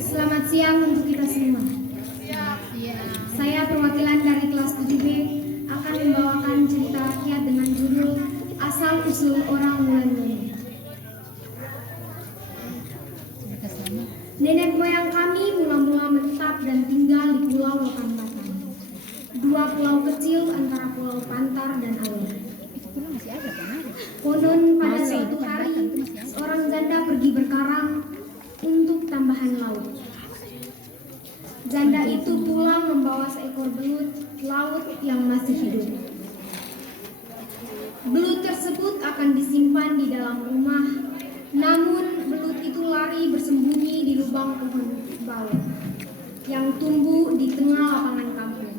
Selamat siang untuk kita semua. Saya perwakilan dari kelas 7B akan membawakan cerita rakyat dengan judul Asal Usul Orang Wulan Wungu. Nenek moyang kami mula-mula menetap dan tinggal di Pulau Lokan Batam, dua pulau kecil antara Pulau Pantar dan Alor. Konon pada suatu hari seorang janda pergi berkarang untuk tambahan laut. Janda itu pulang membawa seekor belut laut yang masih hidup. Belut tersebut akan disimpan di dalam rumah, namun belut itu lari bersembunyi di lubang pohon bau yang tumbuh di tengah lapangan kampung.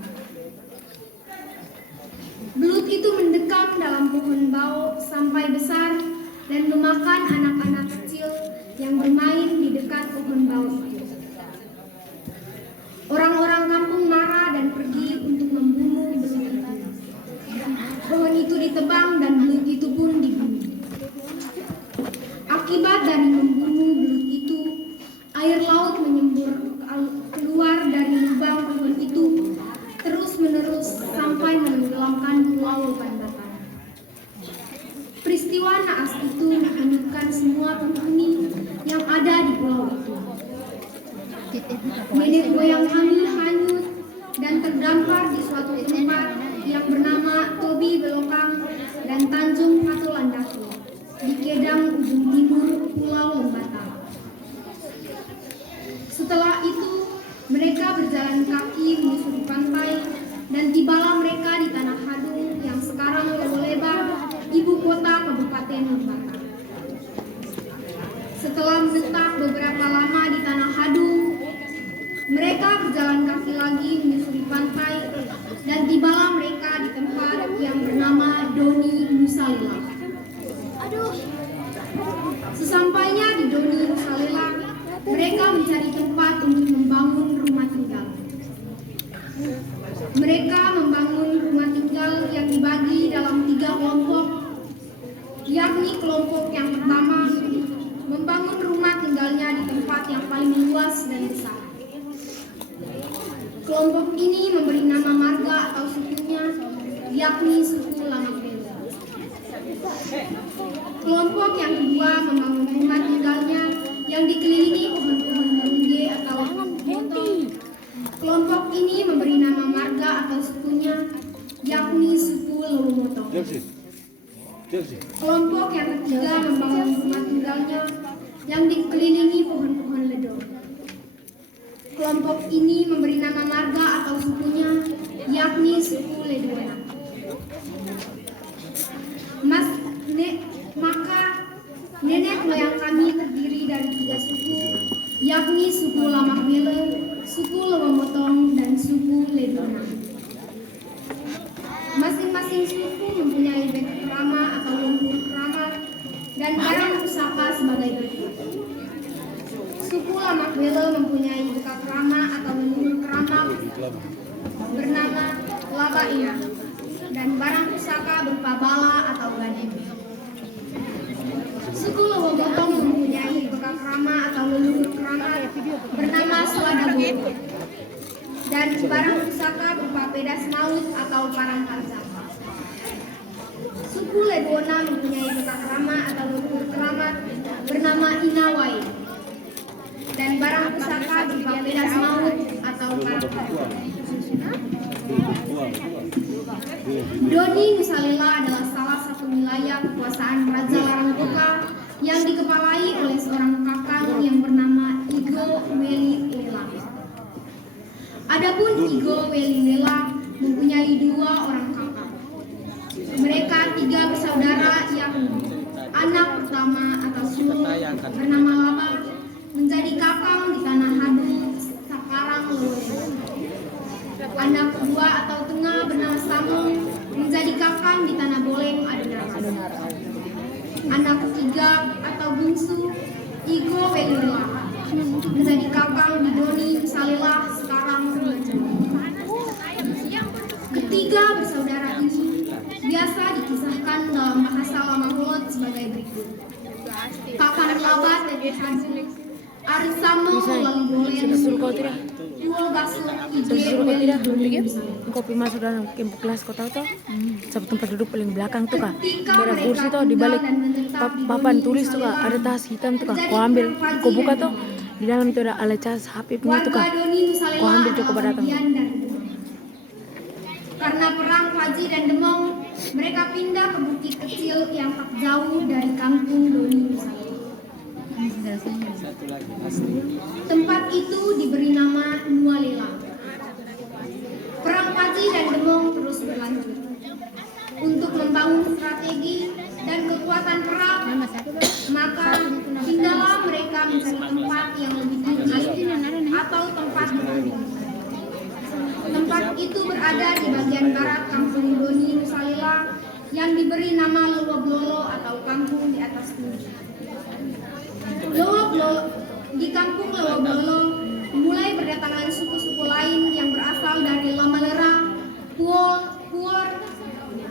Belut itu mendekam dalam pohon bau sampai besar dan memakan anak-anak kecil yang bermain di dekat pohon bau itu. Orang-orang kampung marah dan pergi untuk membunuh belut itu. Pohon itu ditebang dan belut itu pun dibunuh. Akibat dari membunuh belut itu, air laut menyembur keluar dari lubang pohon itu terus-menerus sampai menenggelamkan Pulau Lokan Batam. Peristiwa naas itu menghanyutkan semua penghuni yang ada di pulau itu. Nenek moyang kami hanyut dan terdampar di suatu tempat yang bernama Tobi Belokang dan Tanjung Patolandaki di Kedang ujung timur Pulau Batam. Setelah itu mereka berjalan kaki menyusuri pantai dan tibalah mereka di Tanah Hadung yang sekarang Lebar, ibu kota Kabupaten Batam. Setelah menetap beberapa lama di Tanah Hadung, mereka berjalan kaki lagi menyusuri pantai dan tibalah mereka di tempat yang bernama Doni Nusalila. Sesampainya di Doni Nusalila, mereka mencari tempat untuk membangun rumah tinggal. Mereka membangun rumah tinggal yang dibagi dalam 3 kelompok, yakni kelompok yang pertama membangun rumah tinggalnya di tempat yang paling luas dan besar. Kelompok ini memberi nama marga atau sukunya, yakni suku Lamakbele. Kelompok yang kedua membangun rumah tinggalnya yang dikelilingi pohon-pohon merungge atau motong. Kelompok ini memberi nama marga atau sukunya, yakni suku Lowomotong. Kelompok yang ketiga membangun rumah tinggalnya yang dikelilingi pohon-pohon ledok. Kelompok ini memberi nama marga atau sukunya, yakni suku Ledoena. Maka nenek moyang kami terdiri dari 3 suku, yakni suku Lamakbele, suku Lowomotong, dan suku Ledoena. Masing-masing suku mempunyai bek kerama atau lumpur keramat dan barang pusaka sebagai berikut. Suku Lamakbele mempunyai beka kerama atau lumpur keramat bernama Labaina dan barang pusaka berupa bala atau gading. Suku Lowomotong mempunyai beka kerama atau leluhur keramat bernama Swadago dan barang pusaka berupa pedas maut atau parang karzang. Suku Ledoena mempunyai beka kerama atau leluhur keramat bernama Inawai dan barang pusaka berupa pedas maut atau parang karzang. Doni Nusalila adalah salah satu wilayah kekuasaan Raja Larangtuka yang dikepalai oleh seorang kakang yang bernama Igo Weli Lela. Adapun Igo Weli Lela mempunyai 2 orang kakak. Mereka 3 bersaudara, yakni anak pertama atau sulung bernama Laba menjadi kakang di Tanah Hadung sekarang Lowena. Anak kedua atau tengah bernama Samong menjadi kakang di Tanah Boleng Adonara. Anak ketiga atau bungsu Igo Welila menjadi kakang di Doni Nusalila sekarang Lumajang. Ketiga bersaudara ini biasa dikisahkan dalam bahasa Lama Holot sebagai berikut. Kakang Labat dan Hadung Arisamo lalu bolen. Suruh kau tidak? Tuol basuk Suruh kau tidak? ide. Kopi masuk dalam kempu kelas kau tahu tuh? Satu tempat duduk paling belakang tuh kak. Ketika Ada mereka kursi tuh di balik tinggal dan menetap di papan Doni tulis tuh kak. Nusa Ada Lela, tas hitam tuh kak. menjadi Kau ambil, tukang kau faji buka dan tuh. Di dalam itu ada alat cas HP punya tuh warga kak. Doni Nusa Lela Kau ambil tuh kau adalah datang. bagian dari Demong. Karena perang Faji dan Demong, mereka pindah ke bukit kecil yang tak jauh dari kampung Doni Nusa Lela. Tempat itu diberi nama Nualela. Perang Faji dan Demong terus berlanjut. Untuk membangun strategi dan kekuatan perang, maka pindahlah mereka mencari tempat yang lebih tinggi atau tempat berlindung. Tempat itu berada di bagian barat kampung Doni Nusa Lela yang diberi nama Lowoblolo atau kampung di atas gunung. Di kampung Lowoblolo mulai berdatangan suku-suku lain yang berasal dari Lamalera, Puor,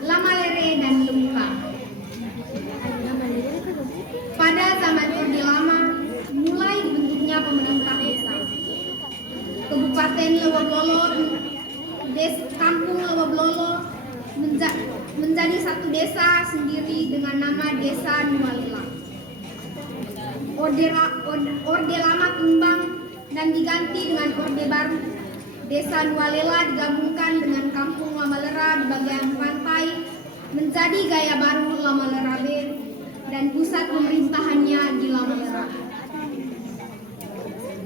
Lamalere, dan Lumka. Pada zaman Orde Lama, mulai dibentuknya pemerintah desa. Kabupaten Lowoblolo, kampung Lowoblolo menjadi satu desa sendiri dengan nama Desa Nualela. Orde Lama tumbang dan diganti dengan Orde Baru. Desa Nualela digabungkan dengan kampung Lamalera di bagian pantai menjadi gaya baru Lamalera B dan pusat pemerintahannya di Lamalera.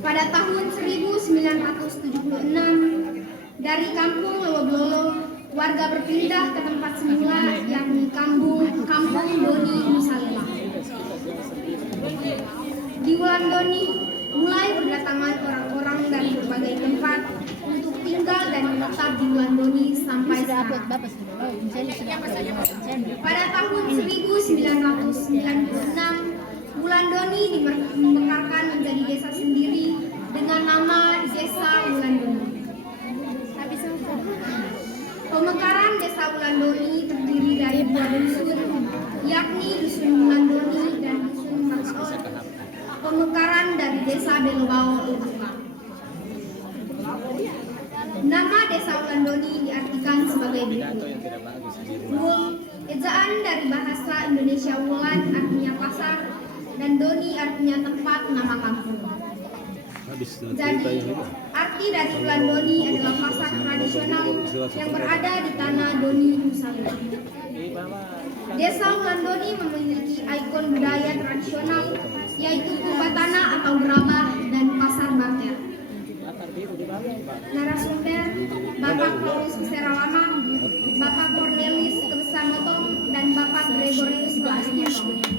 Pada tahun 1976, dari kampung Lowoblolo, warga berpindah ke tempat semula yakni kampung Doni Nusa Lela. Di Wulan Doni mulai berdatangan orang-orang dari berbagai tempat untuk tinggal dan menetap di Wulan Doni sampai sekarang. Pada tahun 1996, Wulan Doni dimekarkan menjadi desa sendiri dengan nama Desa Wulan Doni. Pemekaran Desa Wulan Doni terdiri dari dua dusun, yakni Dusun Wulan Doni dan Dusun Kakaon. Pemekaran dari Desa Belobao Lubuka. Nama Desa Wulan Doni diartikan sebagai berikut. Wul, ejaan dari bahasa Indonesia Wulan artinya pasar dan Doni artinya tempat nama kampung. Jadi, arti dari Wulan Doni adalah pasar tradisional yang berada di tanah Doni Nusa Lela. Desa Wulan Doni memiliki ikon budaya tradisional yaitu kubatana atau gerabah dan pasar bakar. Narasumber Bapak Paulus Wiserawama, Bapak Cornelis Kebesamotong, dan Bapak Gregorius Baasmotong.